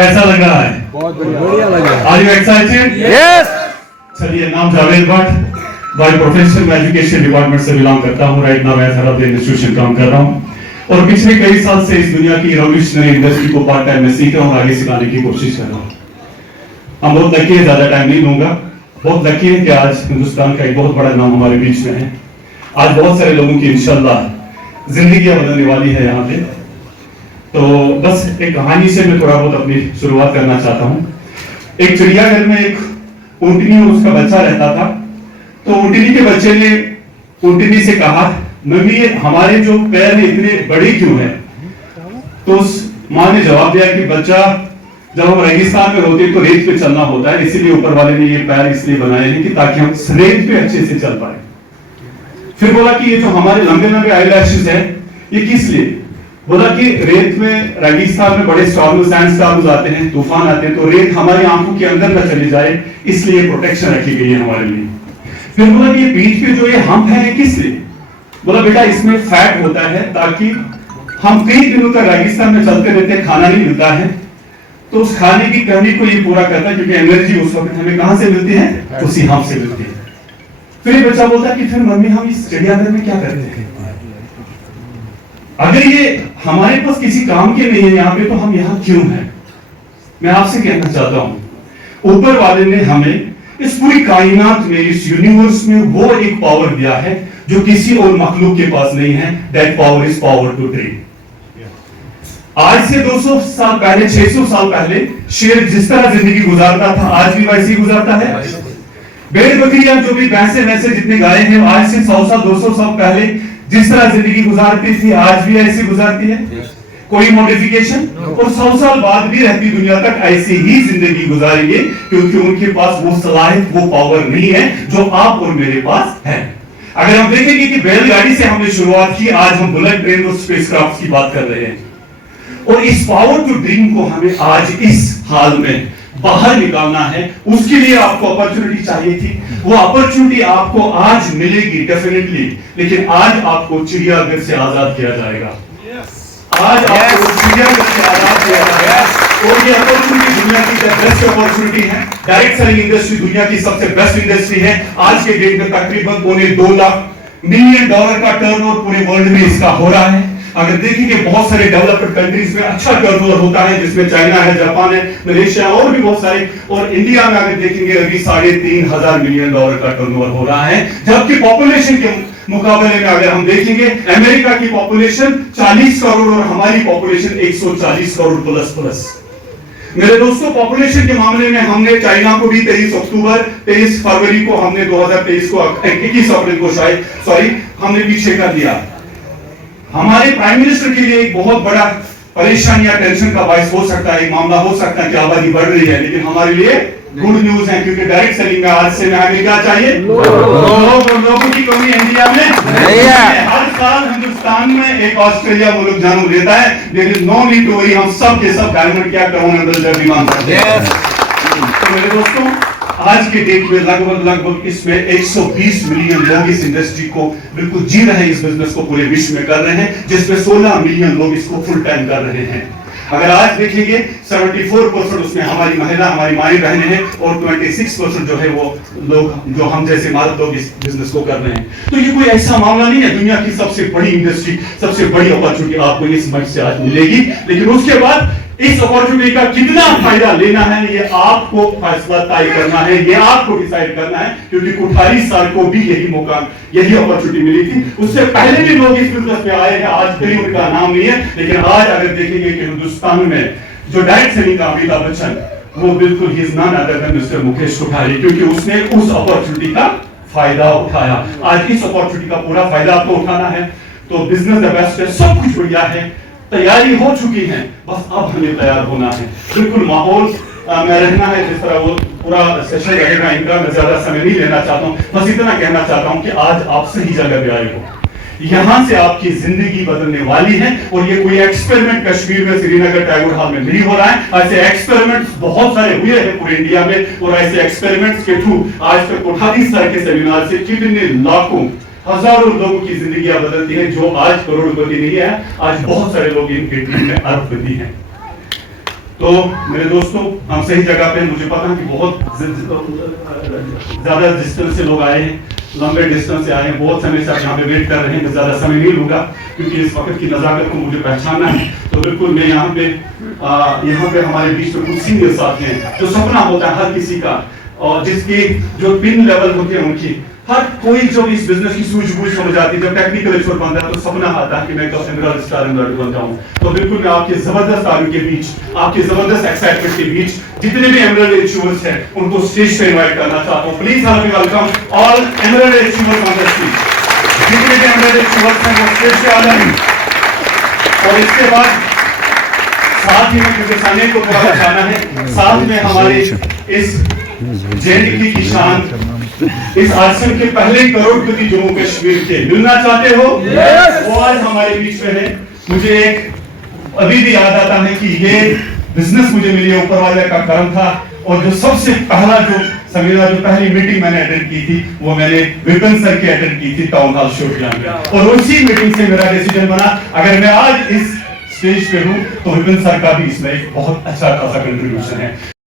कैसा लग रहा है? बहुत बढ़िया लग रहा है। Are you excited? Yes. चलिए, नाम जावेद भट्ट, बाय प्रोफेशन मैं एजुकेशन डिपार्टमेंट से बिलोंग करता हूँ। राइट नाउ मैं थेरेपी इंस्टीट्यूशन काम कर रहा हूँ और पिछले कई साल से इस दुनिया की रेवोल्यूशनरी इंडस्ट्री को पार्ट टाइम में सीख रहा हूँ, आगे सिखाने की कोशिश कर रहा हूँ। हम बहुत लकी है, ज्यादा टाइम नहीं लूंगा। बहुत लकी है कि आज हिंदुस्तान का एक बहुत बड़ा नाम हमारे बीच में है। आज बहुत सारे लोगों की इंशाल्लाह जिंदगी बदलने वाली है यहाँ पे। तो बस एक कहानी से मैं थोड़ा बहुत अपनी शुरुआत करना चाहता हूँ। एक चिड़ियाघर में एक ऊंटनी और उसका बच्चा रहता था। तो ऊंटनी के बच्चे ने ऊंटनी से कहा, मम्मी हमारे जो पैर हैं इतने बड़े क्यों हैं? तो उस माँ ने जवाब दिया कि बच्चा, जब हम रेगिस्तान में होते हैं तो रेत पे चलना होता है, इसीलिए ऊपर वाले ने ये पैर इसलिए बनाए हैं कि ताकि हम रेत पे अच्छे से चल पाए। फिर बोला कि ये जो हमारे लंबे लंबे आईलैशेस हैं ये किस लिए? बोला कि रेत में, रेगिस्तान में बड़े स्टॉर्म, सैंड स्टॉर्म्स आते हैं, तूफान आते हैं, तो रेत हमारी आंखों के अंदर न चली जाए, इसलिए प्रोटेक्शन रखी गई है हमारे लिए। फिर बोला कि ये पीठ पे जो ये हम्प है ये किस लिए? बोला बेटा इसमें फैट होता है ताकि हम कई दिनों तक रेगिस्तान में चलते रहते हैं, खाना नहीं मिलता है, तो उस खाने की कमी को ये पूरा करता है, क्योंकि एनर्जी उस वक्त हमें कहां से मिलती है? उसी हम्प से मिलती है। फिर ये बच्चा बोलता कि फिर मम्मी हम इस चिड़ियाघर में क्या करते हैं? अगर ये हमारे पास किसी काम के नहीं है यहाँ पे, तो हम यहाँ क्यों हैं? मैं आपसे कहना चाहता हूं, ऊपर वाले ने हमें इस पूरी कायनात में, इस यूनिवर्स में वो एक पावर दिया है जो किसी और मखलूक के पास नहीं है। That power is power to dream. आज से 200 साल पहले, 600 साल पहले शेर जिस तरह जिंदगी गुजारता था, आज भी वैसे ही गुजारता है। भेड़ बकरियां जो भी भैंसे वैसे जितने गाय हैं, आज से 100 साल 200 साल पहले जिस तरह जिंदगी गुजारती थी आज भी ऐसी गुजारती है। कोई मॉडिफिकेशन? और 100 साल बाद भी रहती दुनिया तक ऐसी ही जिंदगी गुजारेंगे, क्योंकि उनके पास वो सलाहियत, वो पावर नहीं है जो आप और मेरे पास है। अगर हम देखेंगे कि बैलगाड़ी से हमने शुरुआत की, आज हम बुलेट ट्रेन और स्पेसक्राफ्ट की बात कर रहे हैं, और इस पावर टू ड्रीम को हमें आज इस हाल में बाहर निकालना है। उसके लिए आपको अपॉर्चुनिटी चाहिए थी, वो अपॉर्चुनिटी आपको आज मिलेगी डेफिनेटली, लेकिन आज आपको चिड़ियाघर से आजाद किया जाएगा। आज आपको चिड़ियाघर से आजाद किया जाएगा, और ये अपॉर्चुनिटी दुनिया की बेस्ट अपॉर्चुनिटी है। डायरेक्ट सेलिंग इंडस्ट्री दुनिया की सबसे बेस्ट इंडस्ट्री है। आज के डेट में तकरीबन $2 लाख मिलियन का टर्नओवर पूरे वर्ल्ड में इसका हो रहा है। अगर देखेंगे बहुत सारे डेवलप्ड कंट्रीज में अच्छा टर्नओवर होता है, जिसमें चाइना है, जापान है, मलेशिया और भी बहुत सारे, और इंडिया में अगर देखेंगे अभी $3.5 मिलियन का टर्नओवर हो रहा है। जबकि पॉपुलेशन के मुकाबले में अगर हम देखेंगे, अमेरिका की पॉपुलेशन 40 करोड़ और हमारी पॉपुलेशन 140 करोड़ प्लस। मेरे दोस्तों, पॉपुलेशन के मामले में हमने चाइना को भी 23 फरवरी को हमने 2023 को 21 अप्रैल को शायद हमने पीछे कर दिया। हमारे प्राइम मिनिस्टर के लिए एक बहुत बड़ा परेशानी या टेंशन का बायस हो सकता है, एक मामला हो सकता है कि आबादी बढ़ रही है, लेकिन हमारे लिए गुड न्यूज है, क्योंकि डायरेक्ट सेलिंग में आज से हमें क्या चाहिए? लोगों की कमी इंडिया में नहीं है। हर साल हिंदुस्तान में एक ऑस्ट्रेलिया मुल्क जन्म लेता है, लेकिन नो नीड टू वरी, हम सब के सब डायमंड क्या डिमांड करते हैं। तो मेरे दोस्तों, आज के डेट में लगभग इसमें 120 मिलियन लोग इस इंडस्ट्री को बिल्कुल जी रहे हैं, इस बिजनेस को पूरे विश्व में कर रहे हैं, जिसमें 16 मिलियन लोग इसको फुल टाइम कर रहे हैं। अगर आज देखेंगे 74% उसमें हमारी महिला, हमारी माई बहनें हैं, और 26% जो है वो लोग, जो हम जैसे मर्द लोग इस बिजनेस को कर रहे हैं। तो ये कोई ऐसा मामला नहीं है, दुनिया की सबसे बड़ी इंडस्ट्री, सबसे बड़ी अपॉर्चुनिटी आपको इस मंच से आज मिलेगी, लेकिन उसके बाद इस अपॉर्चुनिटी का कितना फायदा लेना है ये आपको फैसला तय करना है, ये आपको डिसाइड करना है, क्योंकि कुठारी सर को भी यही मौका, यही अपॉर्चुनिटी मिली थी। उससे पहले भी लोग इस बिजनेस में आए हैं, आज कहीं उनका नाम नहीं है, लेकिन आज अगर देखेंगे कि हिंदुस्तान में जो डायरेक्ट सेलिंग का अमिताभ बच्चन, वो बिल्कुल he is none other than mister Mukesh Kothari, क्योंकि उसने उस अपॉर्चुनिटी का फायदा उठाया। आज इस अपॉर्चुनिटी का पूरा फायदा आपको उठाना है। तो बिजनेस द बेस्ट है, सब कुछ बढ़िया है, तैयारी हो चुकी है, बस अब हमें तैयार होना है। बिल्कुल माहौल में रहना है जिस तरह वो पूरा सेशन रहेगा इनका, मैं ज्यादा समय नहीं लेना चाहता हूँ, बस इतना कहना चाहता हूँ कि आज आप सही जगह पे आए हो, यहां से आपकी जिंदगी बदलने वाली है। और ये कोई एक्सपेरिमेंट कश्मीर में श्रीनगर टैगोर हॉल में नहीं हो रहा है, ऐसे एक्सपेरिमेंट्स बहुत सारे हुए हैं पूरे इंडिया में, और ऐसे एक्सपेरिमेंट्स के थ्रू आज तक कोठारी स्तर के सेमिनार से कितने लाखों हजारों लोगों की जिंदगियां बदलती हैं, जो आज करोड़पति नहीं है, आज बहुत सारे लोग इनके टीम में अरबपति हैं। तो मेरे दोस्तों, हम सही जगह पे, मुझे पता है कि बहुत ज्यादा डिस्टेंस से लोग आए हैं, लंबे डिस्टेंस से आए हैं, बहुत समय से आप यहाँ पे वेट कर रहे हैं। मैं ज्यादा समय नहीं लूंगा क्योंकि इस वक्त की नजाकत को मुझे पहचानना है। तो बिल्कुल मैं यहाँ पे हमारे बीच में कुछ सीनियर साथी हैं जो सपना होता है हर किसी का, और जिसकी जो पिन लेवल होते हैं उनकी, हर कोई जो इस बिजनेस की सूझबूझ समझ आती है, जब टेक्निकल एक्सपर्ट बनता है तो सपना आता है कि मैं एमराल्ड स्टार एमराल्ड बन जाऊं। तो बिल्कुल मैं आपके जबरदस्त आर्मी के बीच, आपके जबरदस्त एक्साइटमेंट के बीच जितने भी एमराल्ड अचीवर्स हैं उनको स्टेज पे इनवाइट करना चाहता हूं। Please help me welcome all emerald achievers on the stage. जितने भी एमराल्ड अचीवर्स हैं वो स्टेज पे आ जाएं। और इसके बाद साथ ही में, क्योंकि समय को थोड़ा बचाना है, साथ में हमारे इस जेएनडीटी की शान, इस आश्रम के पहले करोड़पति जम्मू कश्मीर के मिलना चाहते हो? वो आज हमारे बीच में है। मुझे एक अभी भी याद आता है कि ये बिजनेस मुझे मिली ऊपर वाले का करम था, और जो सबसे पहला जो पहली मीटिंग मैंने अटेंड की थी वो मैंने विपिन सर की अटेंड की थी टाउन हॉल शोपियां में, और उसी मीटिंग से मेरा डिसीजन बना अगर मैं आज इस स्टेज पे हूं तो विपिन सर का भी इसमें एक बहुत अच्छा खासा कंट्रीब्यूशन है।